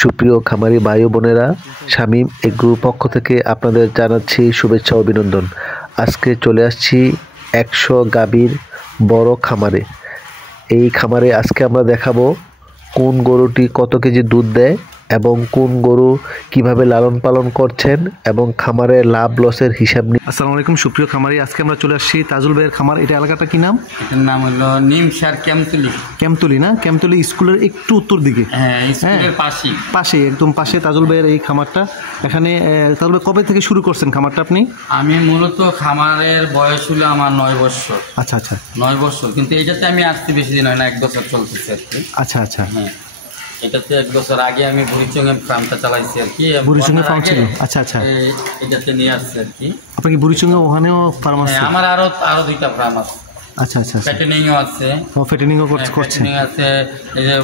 সুপ্রিয় খামারি ভাই ও বোনেরা, শামীম এগ্রোর পক্ষ থেকে আপনাদের জানাচ্ছি শুভেচ্ছা ও অভিনন্দন। আজকে চলে আসছি 100 গাভীর বড় খামারে। এই খামারে আজকে আমরা দেখাবো কোন গরুটি কত কেজি দুধ দেয় এবং কোন গরু কিভাবে লালন পালন করছেন এবং খামারের লাভ লসের হিসাব নিয়ে। আসসালামু আলাইকুম সুপ্রিয় খামারি, আজকে আমরা চলে আসছি তাজুল ভাইয়ের খামার। এটা এলাকাটা কি নাম? এটার নাম হলো নিমসার ক্যাম্পতুলি। ক্যাম্পতুলি না? ক্যাম্পতুলি স্কুলের একটু উত্তর দিকে। হ্যাঁ, স্কুলের পাশে একদম পাশে তাজুল ভাইয়ের এই খামারটা। এখানে তাজুল ভাই কবে থেকে শুরু করছেন খামারটা আপনি? আমি মূলত খামারের বয়স হলো আমার 9 বছর। আচ্ছা আচ্ছা, 9 বছর, কিন্তু এটাতে আমি আসতে বেশি দিন হয় না, 1 বছর চলতেছে আর কি। আচ্ছা আচ্ছা, হ্যাঁ, এটাতে 1 বছর আগে আমি বুড়িচঙ্গে ফার্মটা চালাইছি আর কি। বুড়িচঙ্গে ফার্ম ছিল? আচ্ছা আচ্ছা, এটাতে নিয়ে আসছে আর কি। আপনার কি বুড়িচঙ্গে ওখানেও ফার্ম আছে? আমার আরো 2টা ফার্ম আছে। আচ্ছা আচ্ছা, ফ্যাটেনিংও আছে। ফ্যাটেনিংও করছে? ফ্যাটেনিং আছে, এই যে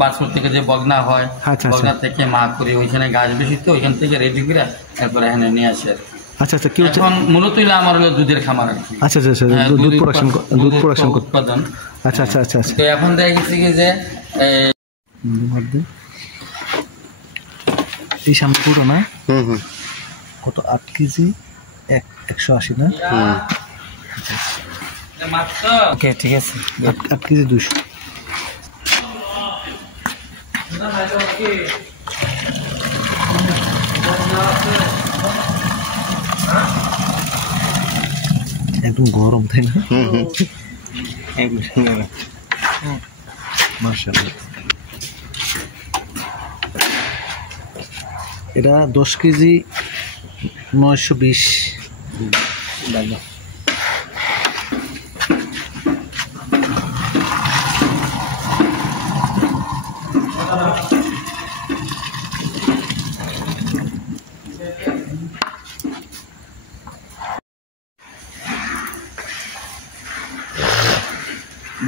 বাছুর থেকে যে বগনা হয়, বগনা থেকে মা করি, ওইখানে গাছ বেশি তো ওইখান থেকে রেডি করে এরপরে এখানে নিয়ে আসে আর কি। আচ্ছা আচ্ছা, কি হচ্ছে এখন মূলত আমার হলো দুধের খামার আর কি। আচ্ছা আচ্ছা, দুধ প্রোডাকশন উৎপাদন। আচ্ছা আচ্ছা আচ্ছা আচ্ছা, এখন দেখা গেছে কি যে এই সামনে পুরো না? কত 8 কেজি 180 না? ওকে, ঠিক আছে। 8 কেজি 200। একদম গরম, তাই না? মাশাআল্লাহ। এটা 10 কেজি 920।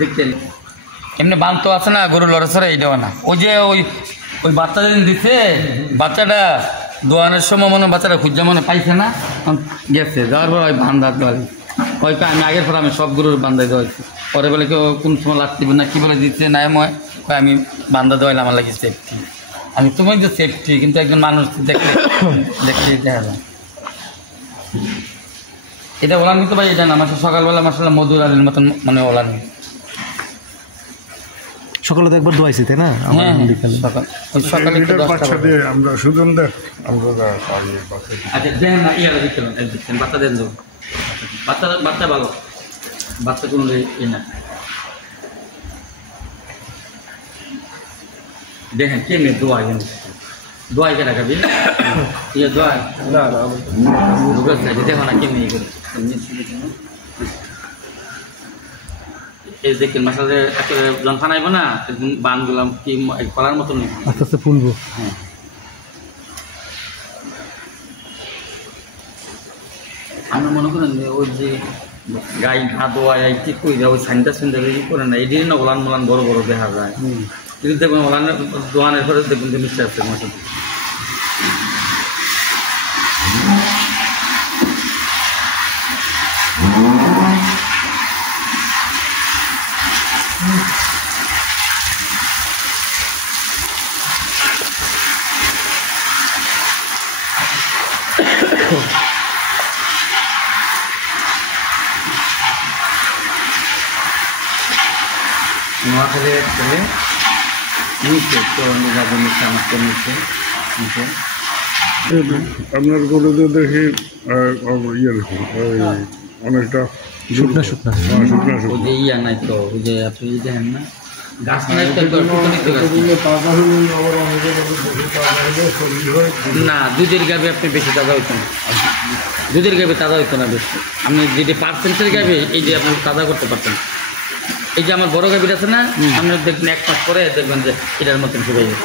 দেখতে এমনি বান্ত আছে না গরু লড়াছড়া, এইটাও না। ওই যে ওই বাচ্চা যেদিন দিচ্ছে, বাচ্চাটা দোয়ানের সময় মনে বাচ্চাটা খুঁজে মনে পাইছে না, গেছে যাওয়ার পর ওই বান্ধা দেওয়ালি ওই আমি আগের পর আমি সব গরুর বান্ধা দেওয়াইছি। পরে বলে কেউ কোন সময় লাগতে না কি বলে দিচ্ছে না, আমি বান্ধা দেওয়াইলে আমার লাগে সেফটি। আমি তোমার যে সেফটি, কিন্তু একজন মানুষ দেখতে দেখা যায়। এটা ওলান কিন্তু ভাই এটা না, আমার সকালবেলা মাসাল্লাহ মধুর আলীর মতন মানে ওলান। সকালে তো একবার দোয়াইছি, তাই না? সকালে আমরা সুজন দেখ আচ্ছা দেন না, ইয়ারা দিচ্ছেন বাচ্চা দেন দেবো। বাচ্চা ভালো, বাচ্চা কোনো ই না। দেখেন কেমনি দোয়াই, দোয়াই কে রাখাবি ইয়ে দোয়াই না দেখো না কেমনি ইয়ে করে। এই দেখেন মাসালে যখন ফানাইব না, বান গুলাম কি কলার মতন আস্তে আস্তে ফুলবো। হ্যাঁ, আমরা মনে করেন যে ওই যে গাই ঘা দোয়াই ঠিক করে দেয়, ওই সাইনটা শুনতে করে না, এটি না ওলান মোলান বড় বড় দেখা যায়। কিন্তু দেখবেন ওলানের দোয়ানের পরে দেখবেন যে মিষ্টি আসছে মাসে। নোয়াখালী ছেলে নিচে নিচে আপনার গরুতে দেখি ইয়ে দেখুন অনেকটা শুকনা শুকনা। ওই যে ইয়া নাই তো, ওই যে আপনি দেখেন না গাছ নাই তো, না দুধের গাবে আপনি বেশি তাজা হইতো না, দুধের গাবে তাজা হইতো না বেশি। আপনি যেটি পার্সেন্টের গাবে এই যে আপনি তাজা করতে পারতেন। এই যে আমার বড় গাভীর আছে না, আপনি দেখবেন 1 মাস পরে দেখবেন যে এটার মতন শুরু হয়ে গেছে।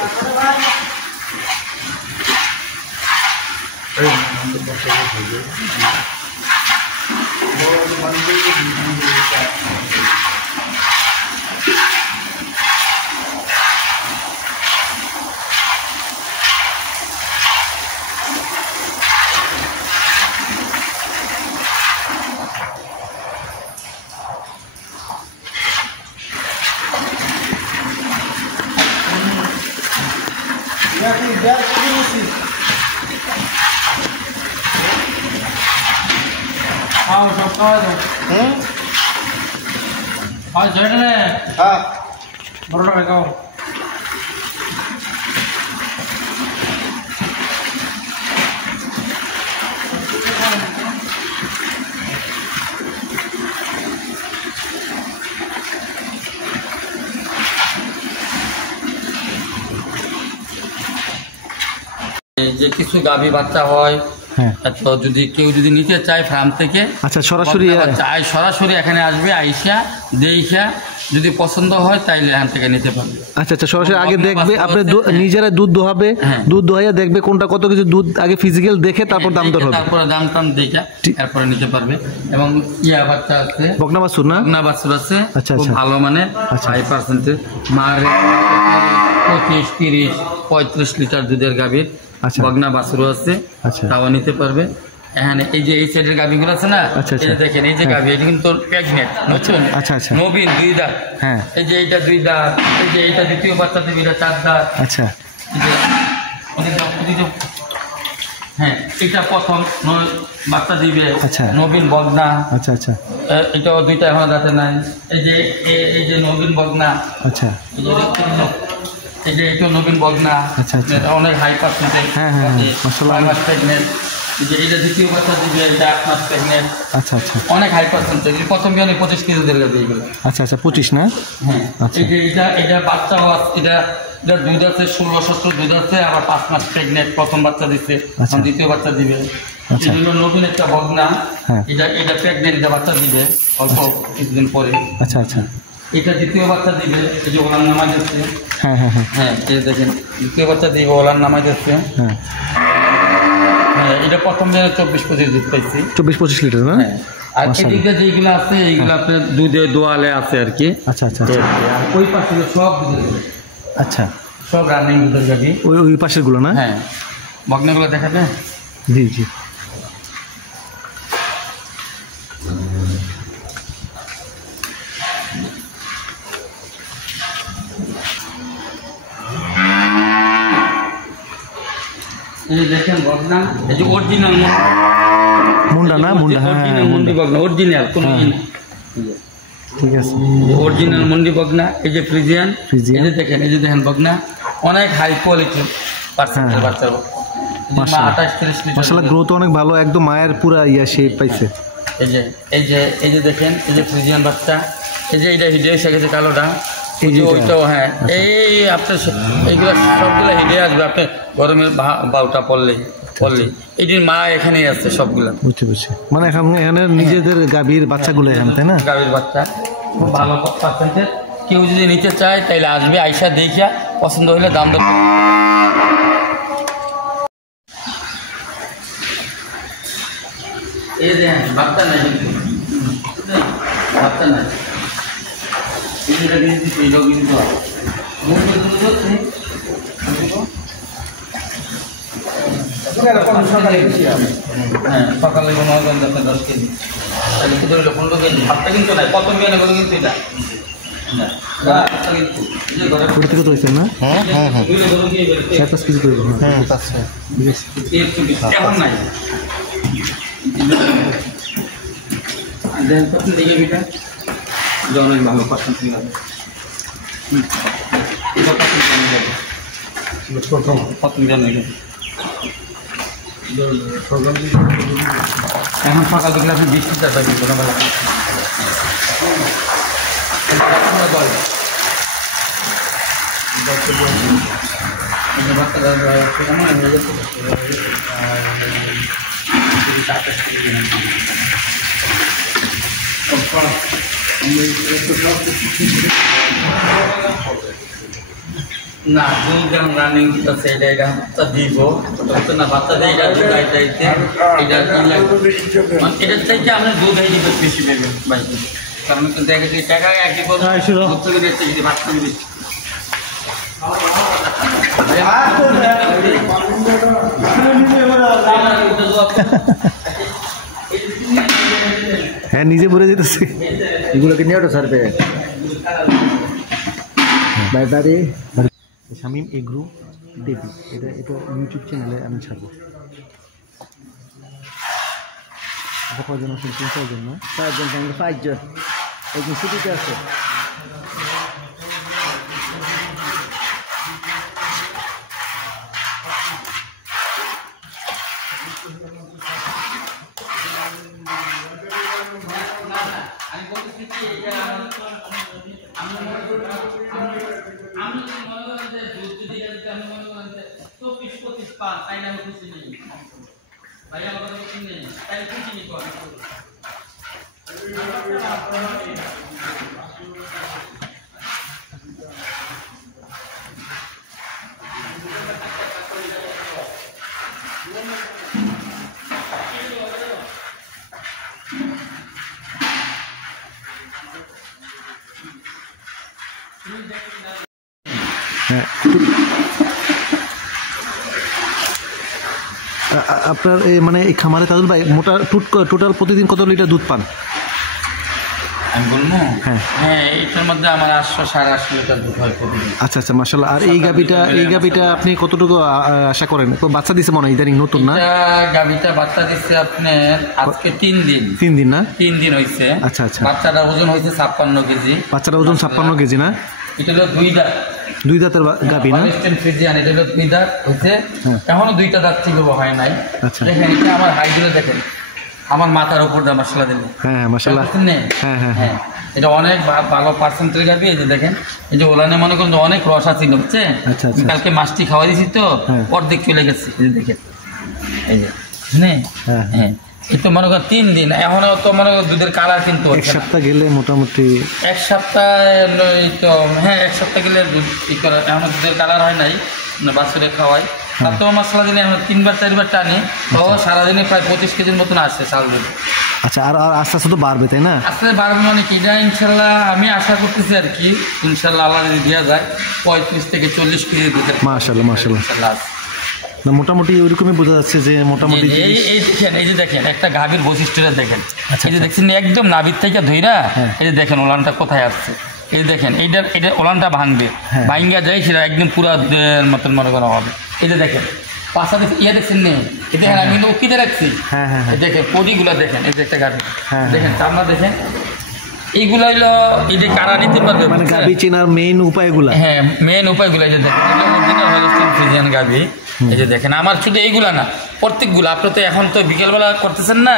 যে কিছু গাভী বাচ্চা হয়, তো যদি কেউ যদি নিতে চায় ফার্ম থেকে, আচ্ছা সরাসরি চাই সরাসরি এখানে আসবে, আইসা দেইখা যদি পছন্দ হয় তাইলে এখান থেকে নিতে পারবে। আচ্ছা আচ্ছা সরাসরি আগে দেখবে, আপনি নিজেরা দুধ দোহাবে, দুধ দোহাইয়া দেখবে কোনটা কত কিছু দুধ আগে ফিজিক্যাল দেখে তারপর দাম দর হবে, তারপরে দাম টাম দেখে তারপরে নিতে পারবে। এবং ইয়া বাচ্চা আছে, বকনা বাছুর না, বকনা বাছুর আছে, আচ্ছা খুব ভালো মানে 5% মার 25-30-35 লিটার দুধের গাভীর বকনা বাছুর আছে, তাও নিতে পারবে। এখানে এই যে এই সাইডের গাভীগুলো আছে না, এই যে দেখেন এই যে গাভী, এটা কিন্তু প্রেগনেন্ট নতুন, নবীন 2 দাঁত, এই যে এইটা 2 দাঁত, এই যে এইটা দ্বিতীয় বাচ্চা দেবে, এটা 4 দাঁত। আচ্ছা হ্যাঁ, এটা প্রথম বাচ্চা দিবে, নবীন বকনা। আচ্ছা আচ্ছা এটাও 2টা এখন দাঁতে নাই। এই যে নবীন বকনা, আচ্ছা এই যে এটা নবীন বকনা, অনেক হাই পার্সেন্টেজ, মাশাআল্লাহ প্রেগনেন্ট। যে এটা দ্বিতীয় বাচ্চা দিবে, এটা 8 মাস প্রেগনেন্ট। আচ্ছা আচ্ছা অনেক হাই পার্সেন্টেজ, প্রথম বিয়ানে 25 কেজি দেড় গাভী এগুলো। আচ্ছা আচ্ছা 25 না? হ্যাঁ, এই যে এটা বাচ্চা হওয়া, এটা দুধ আছে 16-17 দুধ আছে, আবার 5 মাস প্রেগনেন্ট, প্রথম বাচ্চা দিচ্ছে, দ্বিতীয় বাচ্চা দিবে। এটা হলো নতুন একটা বকনা, এটা প্রেগনেন্ট, বাচ্চা দিবে অল্প কিছুদিন পরে। আচ্ছা আচ্ছা এটা দ্বিতীয় বাচ্চা দিবে, এই যে ওলার নামাজ যাচ্ছে। হ্যাঁ হ্যাঁ হ্যাঁ হ্যাঁ, এই দেখেন দ্বিতীয় বাচ্চা দিবে, ওলার নামাজ যাচ্ছে। হ্যাঁ, এটা প্রথম দিনে 24-25 দুধ পাইছি, 24-25 লিটার না? আর এদিকে যেগুলো আছে এইগুলো আপনার দুধে দোয়ালে আছে আর কি। আচ্ছা আচ্ছা ওই পাশে সব দুধের, আচ্ছা সব রানিং দুধের গাভী, ওই পাশের গুলো না? হ্যাঁ, বকনাগুলো দেখাবে। জি জি এই দেখেন বকনা, এই যে অরিজিনাল মুন্ডা না, মুন্ডা, অরিজিনাল মুন্ডি বকনা, অরিজিনাল কোনো ঠিক আছে, অরিজিনাল মুন্ডি বকনা। এই যে ফ্রিজিয়ান, এই যে দেখেন বকনা, অনেক হাই কোয়ালিটি পার্সেন্টের বাচ্চা। মাশাআল্লাহ গ্রোথ অনেক ভালো, একদম মায়ের পুরা শেপ পাইছে। এই যে দেখেন, এই যে ফ্রিজিয়ান বাচ্চা, এই যে এটা হিডে এসে গেছে কালোটা, ওইটাও। হ্যাঁ, এই আপনার এইগুলো সবগুলো হিডে আসবে আপনার গরমের বাউটা পড়লেই। এইটির মা এখানেই আছে সবগুলো। বুঝছি, মানে এখানে নিজেদের গাভীর বাচ্চাগুলো এখানে, তাই না? গাভীর বাচ্চা খুব ভালো পার্সেন্টেজ। কেউ যদি নিতে চায় তাইলে আসবে, আইসা দেখিয়া পছন্দ হলে দাম দর। এই দেখেন বাচ্চা নাই, কিন্তু বাচ্চা নাই, এইটা কিন্তু এইটাও কিন্তু হ্যাঁ, সকালে কোনো 10 কেজি, তাহলে কি ধরলো 15 কেজি। ভাতটা কিন্তু নাই, প্রথম বিয়ানে করে কিন্তু এটা অনেক ভালো পার্সেন্ট হবে। এখন সকাল থেকে আপনি 20 লিটার পাবেন ছোটবেলা। না দুধ যেমন রানিং দিতেছে, এটা দিব না বাচ্চা দিয়ে এটার চাইতে আপনি দুধ এই বেশি দেবেন ভাই, কারণ দেখা যায় টাকা একই বাচ্চা বেশি। হ্যাঁ, নিজে বলে যেতেছি এগুলোকে নিয়ে ওটা সারবে শামীম এগ্রো দেবী, এটা ইউটিউব চ্যানেলে আমি ছাড়বো। এটা কয়জন আছেন? 3-4 না? 5 জন, 5 জন। একজন সিটিতে আছে। আপনার মানে এই খামারে তাজুল ভাই টোটাল প্রতিদিন কত লিটার দুধ পান? আমি বলবো হ্যাঁ হ্যাঁ, এটার মধ্যে আমার 800-850 লিটার দুধ হয় প্রতিদিন। আচ্ছা আচ্ছা, মাশাআল্লাহ। আর এই গাবিটা আপনি কতটুকু আশা করেন? বাচ্চা দিছে মনে হয় ইদানিং নতুন না? গাবিটা বাচ্চা দিচ্ছে আপনার আজকে 3 দিন। 3 দিন না? 3 দিন হয়েছে। আচ্ছা আচ্ছা। বাচ্চাটার ওজন হয়েছে 56 কেজি। বাচ্চাটার ওজন 56 কেজি না? এটা হলো 2 দাঁত। 2 দাঁতের গাবি না? ফ্রিজিয়ান, এটা হলো 2 দাঁত হয়েছে, এখনো 2টা দাঁত ঠিক হয় নাই। আচ্ছা। দেখেন এটা আমার হাইটগুলো দেখেন, আমার মাথার উপর দা মাশাআল্লাহ দিলে। হ্যাঁ মাশাআল্লাহ। হ্যাঁ হ্যাঁ হ্যাঁ, এটা অনেক ভালো পার্সেন্টের গাবি। এই যে দেখেন, এই যে ওলানে মনে করেন অনেক রস আছে বুঝছে। আচ্ছা আচ্ছা। কালকে মাছটি খাওয়া দিয়েছি তো অর্ধেক চলে গেছে। এই যে দেখেন, এই যে হ্যাঁ হ্যাঁ, এই তো মনে করেন 3 দিন, এখনো তো মনে করেন দুধের কালার কিন্তু 1 সপ্তাহ গেলে মোটামুটি 1 সপ্তাহ তো হ্যাঁ 1 সপ্তাহ গেলে দুধ ই করে, এখনো দুধের কালার হয় নাই। বাছুরে খাওয়াই তো মশলা দিনে এখন 3-4বার টানি, তো সারাদিনে প্রায় 25 কেজির মতন আসছে চাল দুধ। আচ্ছা, আর আস্তে আস্তে তো বাড়বে তাই না? আস্তে বাড়বে মানে কি, এটা ইনশাল্লাহ আমি আশা করতেছি আর কি, ইনশাল্লাহ আল্লাহ যদি দেওয়া যায় 35 থেকে 40 কেজি দুধের। মাশাআল্লাহ মাশাআল্লাহ। না মোটামুটি ওইরকমই বোঝা যাচ্ছে যে মোটামুটি এই যে দেখেন একটা গাভীর বৈশিষ্ট্যটা দেখেন। এই যে দেখছেন একদম নাভির থেকে ধইরা, এই যে দেখেন ওলানটা কোথায় আসছে। এই যে দেখেন এইটা ওলানটা ভাঙবে, ভাঙ্গা যায় সেটা একদম পুরা মতন মনে করা হবে। এই যে দেখেন পাশা দেখছেন নেই, এই দেখেন আমি কিন্তু উকিতে রাখছি। এই দেখেন পডিগুলো দেখেন, এই যে একটা গাভী দেখেন, চামড়া দেখেন, এইগুলো হইলো এই যে কারা নিতে পারবে মানে গাভী চেনার মেইন উপায়গুলো। হ্যাঁ মেইন উপায়গুলো এই যে দেখেন, ফ্রিজিয়ান গাভী। এই যে দেখেন আমার শুধু এইগুলা না, প্রত্যেকগুলো আপনি তো এখন তো বিকেলবেলা করতেছেন না,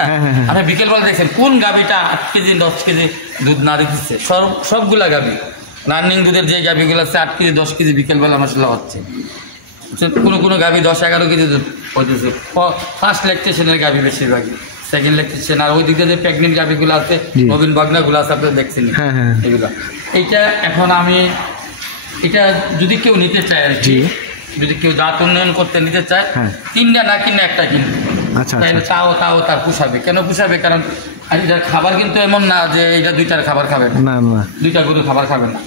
আপনি বিকেলবেলা দেখছেন কোন গাভীটা 8 কেজি 10 কেজি দুধ না দিতেছে। সবগুলা গাভী রানিং দুধের যে গাভীগুলো আছে 8 কেজি 10 কেজি বিকেলবেলা মাসাল্লাহ হচ্ছে। কোনো গাভী 10-11 কেজি দুধ হইতেছে। ফার্স্ট ল্যাকটেশনের গাভী বেশিরভাগই, সেকেন্ড ল্যাকটেশন। আর ওই দিকে যে প্রেগনেন্ট গাভীগুলো আছে, নবীন বাগনাগুলো আছে, আপনারা দেখছেন এগুলো। এইটা এখন আমি এটা যদি কেউ নিতে চায় আর কি, যদি কেউ জাত উন্নয়ন করতে নিতে চায়, 3টা না কিনে 1টা কিনবে, তাহলে তাও তার পুষাবে। কেন পুষাবে? কারণ আর এটার খাবার কিন্তু এমন না যে এটা 2টার খাবার খাবে না, 2টা গরু খাবার খাবে না।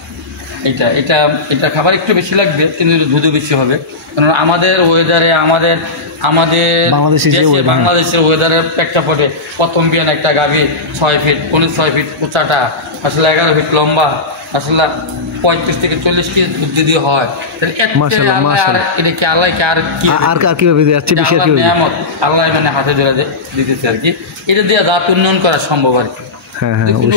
এটা খাবার একটু বেশি লাগবে, কিন্তু দুধও বেশি হবে। কারণ আমাদের ওয়েদারে বাংলাদেশের ওয়েদারের প্রেক্ষাপটে প্রথম বিয়ান একটা গাভী 6 ফিট 6 ফিট উঁচাটা, আসলে 11 ফিট লম্বা, আসলে 35 থেকে 40 কেজি দুধ যদি হয় তাহলে আল্লাহ মানে হাতে জোড়া দিতেছে আর কি। এটা দিয়ে দাঁত উন্নয়ন করা সম্ভব আর কি।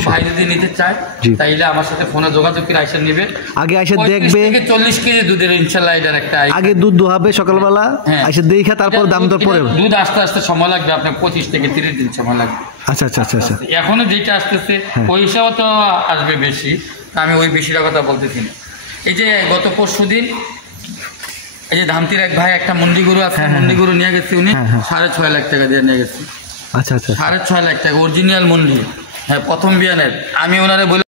ভাই যদি নিতে চায় তাইলে আমার সাথে ফোনে যোগাযোগ করে আইসা নেবে, আগে আইসা দেখবে 40 কেজি দুধের ইনশাল্লাহ এটার একটা আগে দুধ দোহাবে সকালবেলা, আইসা দেখা তারপর দাম দর পরে দুধ আস্তে আস্তে সময় লাগবে, আপনার 25 থেকে 30 দিন সময় লাগবে। আচ্ছা আচ্ছা আচ্ছা আচ্ছা। এখনো যেটা আসতেছে ওই হিসাবে তো আসবে বেশি, আমি ওই বেশিটা কথা বলতেছি না। এই যে গত পরশুদিন এই যে ধামতির এক ভাই একটা মন্ডি গরু আছে, মন্ডি গরু নিয়ে গেছে উনি 6.5 লাখ টাকা দিয়ে নিয়ে গেছে। আচ্ছা আচ্ছা, 6.5 লাখ টাকা অরিজিনাল মন্ডি। হ্যাঁ প্রথম বিয়ানের। আমি ওনারে বলে